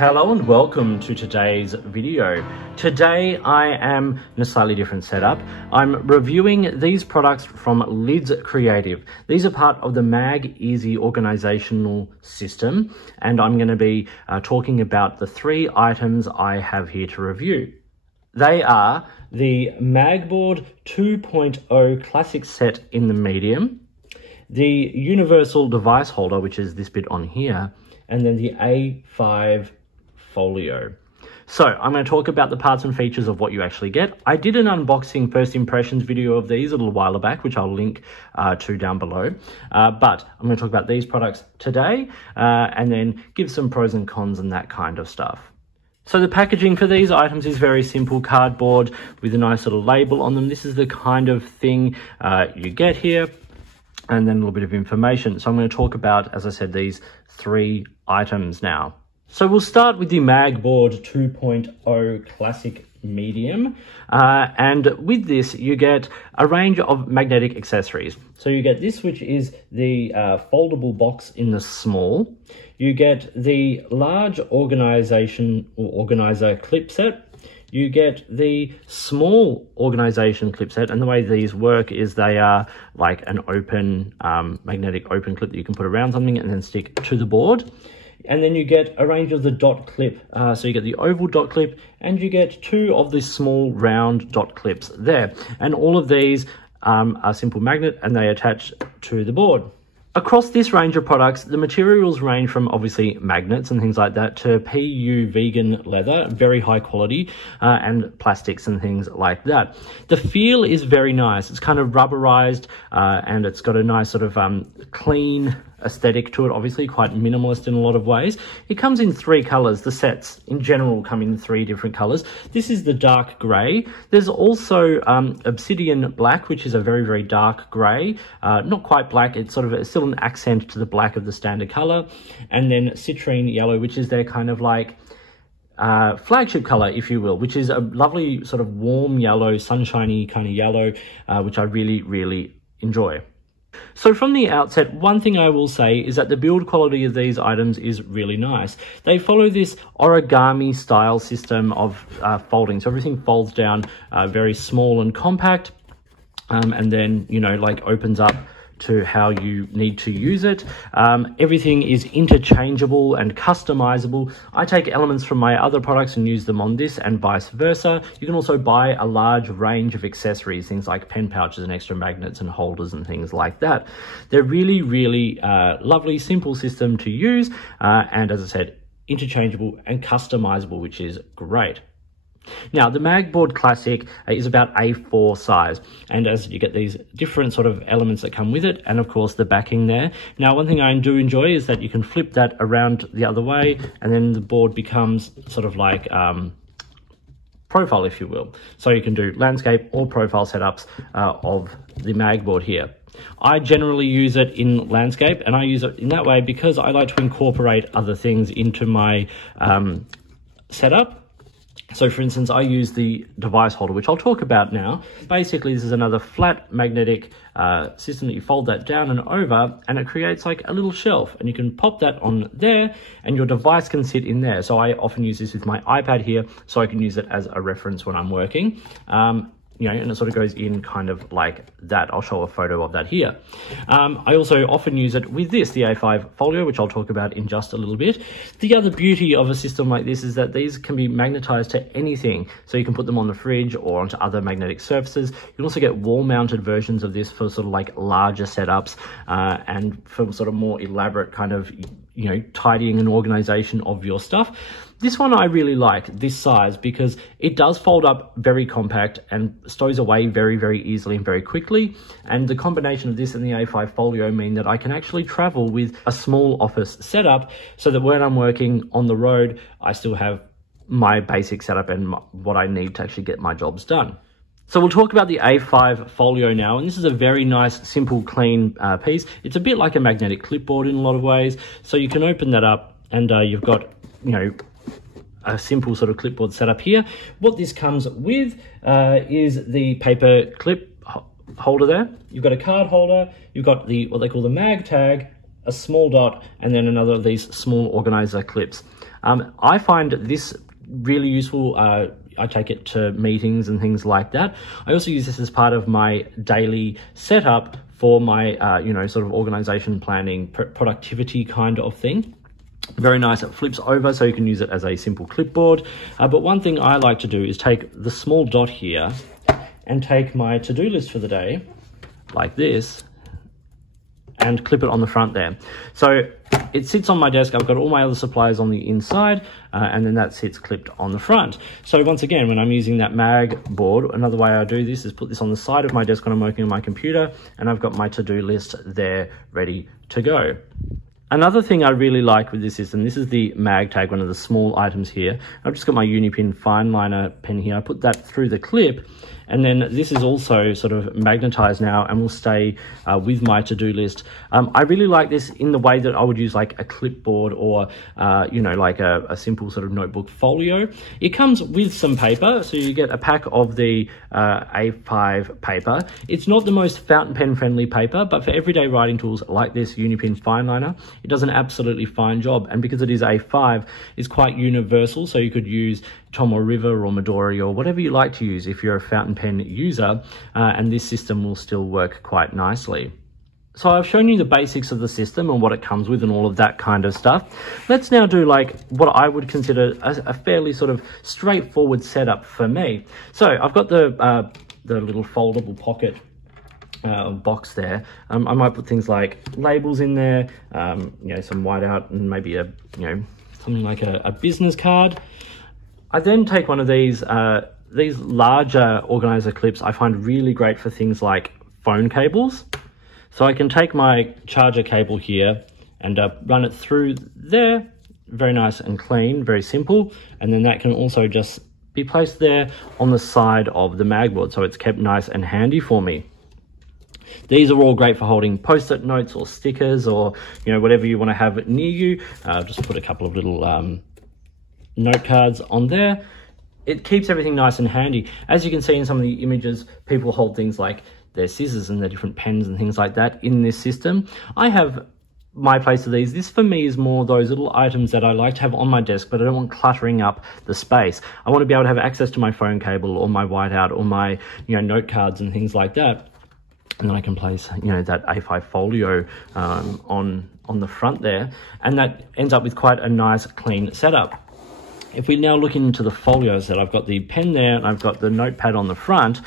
Hello and welcome to today's video. Today I am in a slightly different setup. I'm reviewing these products from LHiDS Creative. These are part of the MagEasy organizational system, and I'm going to be talking about the three items I have here to review. They are the MagBoard 2.0 Classic Set in the medium, the universal device holder, which is this bit on here, and then the A5 Folio. So I'm going to talk about the parts and features of what you actually get. I did an unboxing first impressions video of these a little while back, which I'll link to down below. But I'm going to talk about these products today and then give some pros and cons and that kind of stuff. So the packaging for these items is very simple, cardboard with a nice little label on them. This is the kind of thing you get here, and then a little bit of information. So I'm going to talk about, as I said, these three items now. So we'll start with the MagBoard 2.0 Classic Medium. And with this, you get a range of magnetic accessories. So you get this, which is the foldable box in the small. You get the large organizer clip set. You get the small organization clip set, and the way these work is they are like an open, magnetic open clip that you can put around something and then stick to the board. And then you get a range of the dot clip. So you get the oval dot clip, and you get two of the small round dot clips there. And all of these are simple magnet, and they attach to the board. Across this range of products, the materials range from obviously magnets and things like that to PU vegan leather, very high quality, and plastics and things like that. The feel is very nice. It's kind of rubberized, and it's got a nice sort of clean aesthetic to it, obviously quite minimalist in a lot of ways. It comes in three colors. The sets in general come in three different colors. This is the dark gray. There's also obsidian black, which is a very, very dark gray. Not quite black. It's sort of still an accent to the black of the standard color. And then citrine yellow, which is their kind of like flagship color, if you will, which is a lovely sort of warm yellow, sunshiny kind of yellow, which I really, really enjoy. So from the outset, one thing I will say is that the build quality of these items is really nice. They follow this origami style system of folding. So everything folds down very small and compact, and then, you know, like opens up to how you need to use it. Everything is interchangeable and customizable. I take elements from my other products and use them on this and vice versa. You can also buy a large range of accessories, things like pen pouches and extra magnets and holders and things like that. They're really, really lovely, simple system to use. And as I said, interchangeable and customizable, which is great. Now, the MagBoard Classic is about A4 size, and as you get these different sort of elements that come with it, and of course the backing there. Now, one thing I do enjoy is that you can flip that around the other way, and then the board becomes sort of like profile, if you will. So you can do landscape or profile setups of the MagBoard here. I generally use it in landscape, and I use it in that way because I like to incorporate other things into my setup. So for instance, I use the device holder, which I'll talk about now. Basically, this is another flat magnetic system that you fold that down and over, and it creates like a little shelf, and you can pop that on there and your device can sit in there. So I often use this with my iPad here, so I can use it as a reference when I'm working. You know, and it sort of goes in kind of like that. I'll show a photo of that here. I also often use it with this, the A5 Folio, which I'll talk about in just a little bit. The other beauty of a system like this is that these can be magnetized to anything. So you can put them on the fridge or onto other magnetic surfaces. You can also get wall-mounted versions of this for sort of like larger setups and for sort of more elaborate kind of, you know, tidying and organization of your stuff. This one I really like, this size, because it does fold up very compact and stows away very, very easily and very quickly. And the combination of this and the A5 Folio mean that I can actually travel with a small office setup, so that when I'm working on the road, I still have my basic setup and what I need to actually get my jobs done. So we'll talk about the A5 Folio now, and this is a very nice, simple, clean piece. It's a bit like a magnetic clipboard in a lot of ways. So you can open that up and you've got, you know, a simple sort of clipboard setup here. What this comes with is the paper clip holder there. You've got a card holder, you've got the what they call the mag tag, a small dot, and then another of these small organizer clips. I find this really useful. I take it to meetings and things like that. I also use this as part of my daily setup for my, you know, sort of organization planning, productivity kind of thing. Very nice. It flips over so you can use it as a simple clipboard. But one thing I like to do is take the small dot here and take my to-do list for the day like this and clip it on the front there. So it sits on my desk. I've got all my other supplies on the inside, and then that sits clipped on the front. So once again, when I'm using that MagBoard, another way I do this is put this on the side of my desk when I'm working on my computer, and I've got my to-do list there ready to go. Another thing I really like with this system, this is the mag tag, one of the small items here. I've just got my Unipin fine liner pen here. I put that through the clip, and then this is also sort of magnetized now and will stay with my to-do list. I really like this in the way that I would use like a clipboard or, you know, like a simple sort of notebook folio. It comes with some paper, so you get a pack of the A5 paper. It's not the most fountain pen friendly paper, but for everyday writing tools like this Unipin fine liner, it does an absolutely fine job. And because it is A5, it's quite universal, so you could use Tomoe River or Midori or whatever you like to use if you're a fountain pen user, and this system will still work quite nicely. So I've shown you the basics of the system and what it comes with and all of that kind of stuff. Let's now do like what I would consider a fairly sort of straightforward setup for me. So I've got the little foldable pocket box there. I might put things like labels in there, you know, some whiteout and maybe a, you know, something like a business card. I then take one of these larger organizer clips. I find really great for things like phone cables. So I can take my charger cable here and run it through there. Very nice and clean, very simple. And then that can also just be placed there on the side of the MagBoard, so it's kept nice and handy for me. These are all great for holding post-it notes or stickers or, you know, whatever you want to have near you. Just put a couple of little note cards on there. It keeps everything nice and handy. As you can see in some of the images, people hold things like their scissors and their different pens and things like that in this system. I have my place of these. This for me is more those little items that I like to have on my desk, but I don't want cluttering up the space. I want to be able to have access to my phone cable or my whiteout or my, you know, note cards and things like that. And then I can place, you know, that A5 folio on the front there, and that ends up with quite a nice clean setup. If we now look into the folios, that I've got the pen there and I've got the notepad on the front,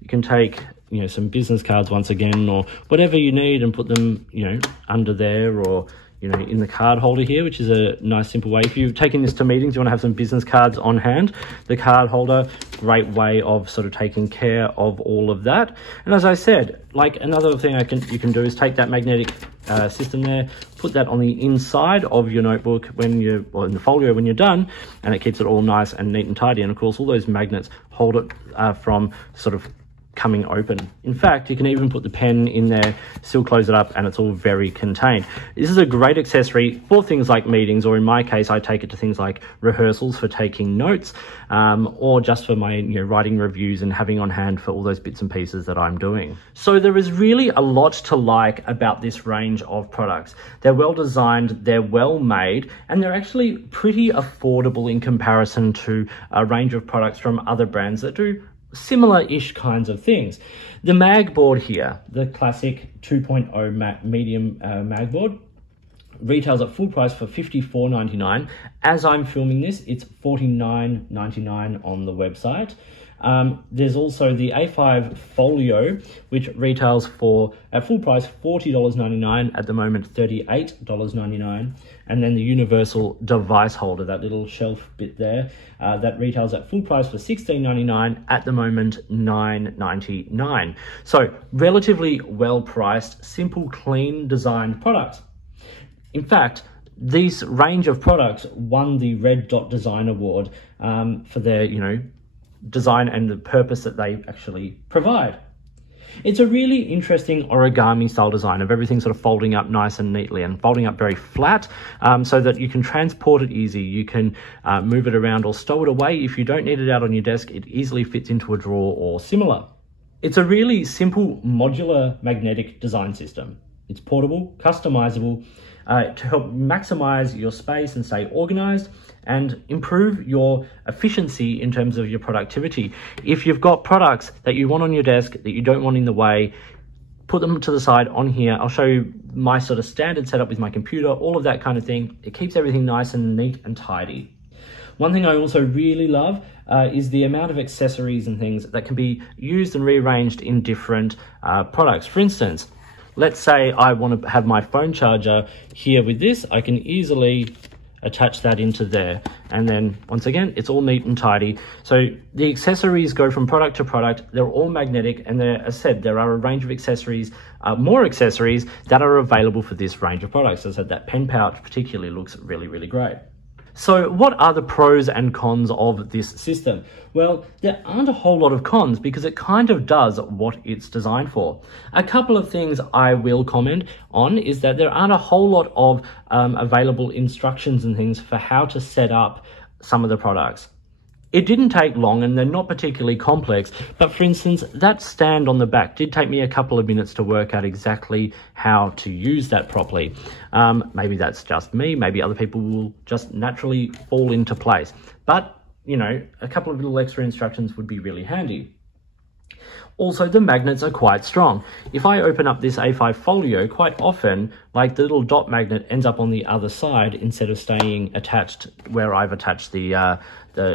you can take, you know, some business cards once again or whatever you need and put them, you know, under there or, you know, in the card holder here, which is a nice simple way. If you're taking this to meetings, you want to have some business cards on hand, the card holder, great way of sort of taking care of all of that. And as I said, like another thing you can do is take that magnetic system there, put that on the inside of your notebook when you're, or in the folio when you're done, and it keeps it all nice and neat and tidy. And of course, all those magnets hold it from sort of coming open. In fact, you can even put the pen in there, still close it up, and it's all very contained. This is a great accessory for things like meetings, or in my case, I take it to things like rehearsals for taking notes, or just for my, you know, writing reviews and having on hand for all those bits and pieces that I'm doing. So there is really a lot to like about this range of products. They're well designed, they're well made, and they're actually pretty affordable in comparison to a range of products from other brands that do similar-ish kinds of things. The MagBoard here, the classic 2.0 medium MagBoard, retails at full price for $54.99. As I'm filming this, it's $49.99 on the website. There's also the A5 Folio, which retails for, at full price, $40.99, at the moment $38.99. And then the universal device holder, that little shelf bit there, that retails at full price for $16.99, at the moment $9.99. So relatively well priced, simple, clean designed products. In fact, this range of products won the Red Dot Design Award for their, you know, design and the purpose that they actually provide. It's a really interesting origami style design of everything sort of folding up nice and neatly and folding up very flat, so that you can transport it easy. You can move it around or stow it away. If you don't need it out on your desk, it easily fits into a drawer or similar. It's a really simple modular magnetic design system. It's portable, customizable, to help maximize your space and stay organized and improve your efficiency in terms of your productivity. If you've got products that you want on your desk that you don't want in the way, put them to the side on here. I'll show you my sort of standard setup with my computer, all of that kind of thing. It keeps everything nice and neat and tidy. One thing I also really love is the amount of accessories and things that can be used and rearranged in different products. For instance, let's say I want to have my phone charger here with this. I can easily attach that into there, and then once again it's all neat and tidy. So the accessories go from product to product. They're all magnetic, and as I said, there are a range of accessories, more accessories that are available for this range of products. As I said, that pen pouch particularly looks really, really great. So what are the pros and cons of this system? Well, there aren't a whole lot of cons because it kind of does what it's designed for. A couple of things I will comment on is that there aren't a whole lot of available instructions and things for how to set up some of the products. It didn't take long and they're not particularly complex, but for instance, that stand on the back did take me a couple of minutes to work out exactly how to use that properly. Maybe that's just me, maybe other people will just naturally fall into place. But, you know, a couple of little extra instructions would be really handy. Also, the magnets are quite strong. If I open up this A5 Folio, quite often, like the little dot magnet ends up on the other side instead of staying attached where I've attached the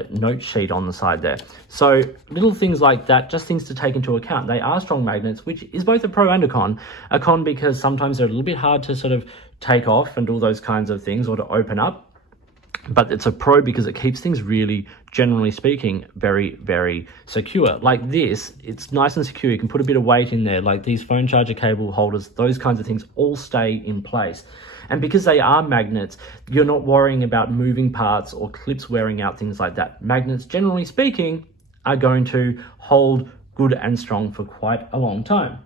note sheet on the side there. So little things like that, just things to take into account. They are strong magnets, which is both a pro and a con. A con because sometimes they're a little bit hard to sort of take off and do all those kinds of things, or to open up. But it's a pro because it keeps things really, generally speaking, very, very secure. Like this, it's nice and secure. You can put a bit of weight in there, like these phone charger cable holders, those kinds of things all stay in place. And because they are magnets, you're not worrying about moving parts or clips wearing out, things like that. Magnets, generally speaking, are going to hold good and strong for quite a long time.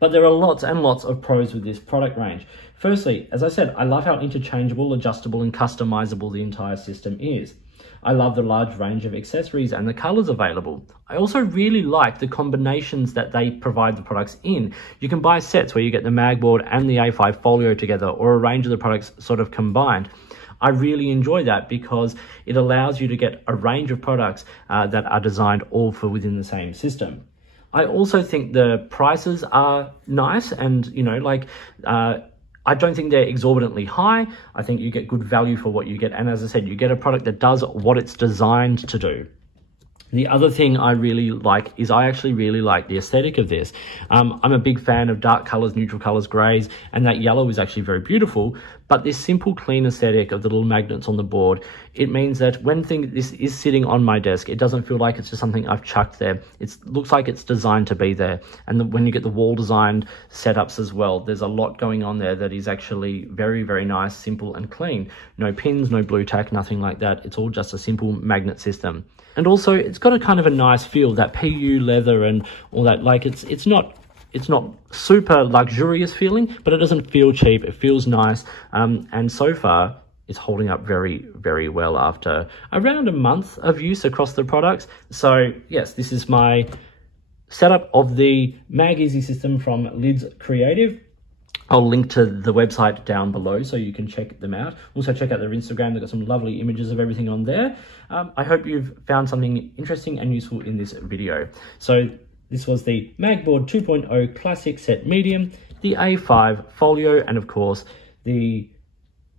But there are lots and lots of pros with this product range. Firstly, as I said, I love how interchangeable, adjustable, and customizable the entire system is. I love the large range of accessories and the colors available. I also really like the combinations that they provide the products in. You can buy sets where you get the MagBoard and the A5 Folio together, or a range of the products sort of combined. I really enjoy that because it allows you to get a range of products that are designed all for within the same system. I also think the prices are nice, and, you know, like, I don't think they're exorbitantly high. I think you get good value for what you get. And as I said, you get a product that does what it's designed to do. The other thing I really like is I actually really like the aesthetic of this. I'm a big fan of dark colors, neutral colors, grays, and that yellow is actually very beautiful. But this simple, clean aesthetic of the little magnets on the board, it means that when this is sitting on my desk, it doesn't feel like it's just something I've chucked there. It looks like it's designed to be there. And when you get the wall designed setups as well, there's a lot going on there that is actually very, very nice, simple and clean. No pins, no blue tack, nothing like that. It's all just a simple magnet system. And also, it's got a kind of a nice feel, that PU leather and all that. Like, it's not super luxurious feeling, but it doesn't feel cheap. It feels nice. And so far, it's holding up very, very well after around a month of use across the products. So yes, this is my setup of the MagEasy system from LHiDS Creative. I'll link to the website down below so you can check them out. Also check out their Instagram. They've got some lovely images of everything on there. I hope you've found something interesting and useful in this video. So this was the MagBoard 2.0 Classic Set Medium, the A5 Folio, and of course the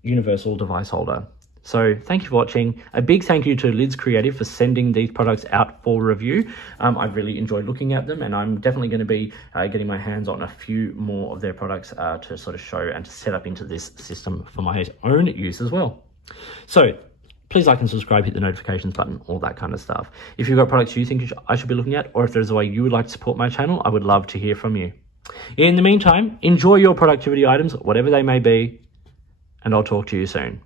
universal device holder. So thank you for watching. A big thank you to LHiDS Creative for sending these products out for review. I've really enjoyed looking at them, and I'm definitely going to be getting my hands on a few more of their products to sort of show and to set up into this system for my own use as well. So please like and subscribe, hit the notifications button, all that kind of stuff. If you've got products you think I should be looking at, or if there's a way you would like to support my channel, I would love to hear from you. In the meantime, enjoy your productivity items, whatever they may be, and I'll talk to you soon.